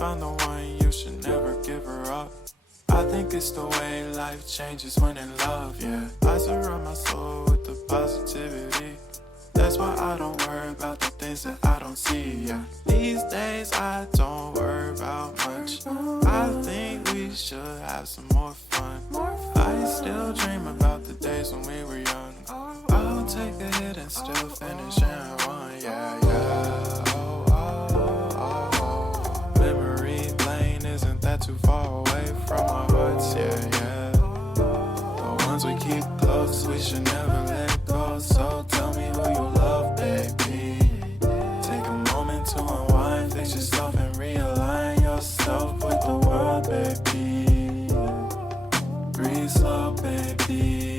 found the one, you should never give her up. I think it's the way life changes when in love, yeah. I surround my soul with the positivity. That's why I don't worry about the things that I don't see, yeah. These days I don't worry about much. I think we should have some more fun. I still dream about the days when we were young. I'll take a hit and still finish in one, yeah, yeah. Oh, oh, oh, oh. Memory lane isn't that too far away from our hearts, yeah, yeah. The ones we keep close, we should never let go. So tell me who you love, baby. Take a moment to unwind, fix yourself and realign yourself with the world, baby. Breathe slow, baby.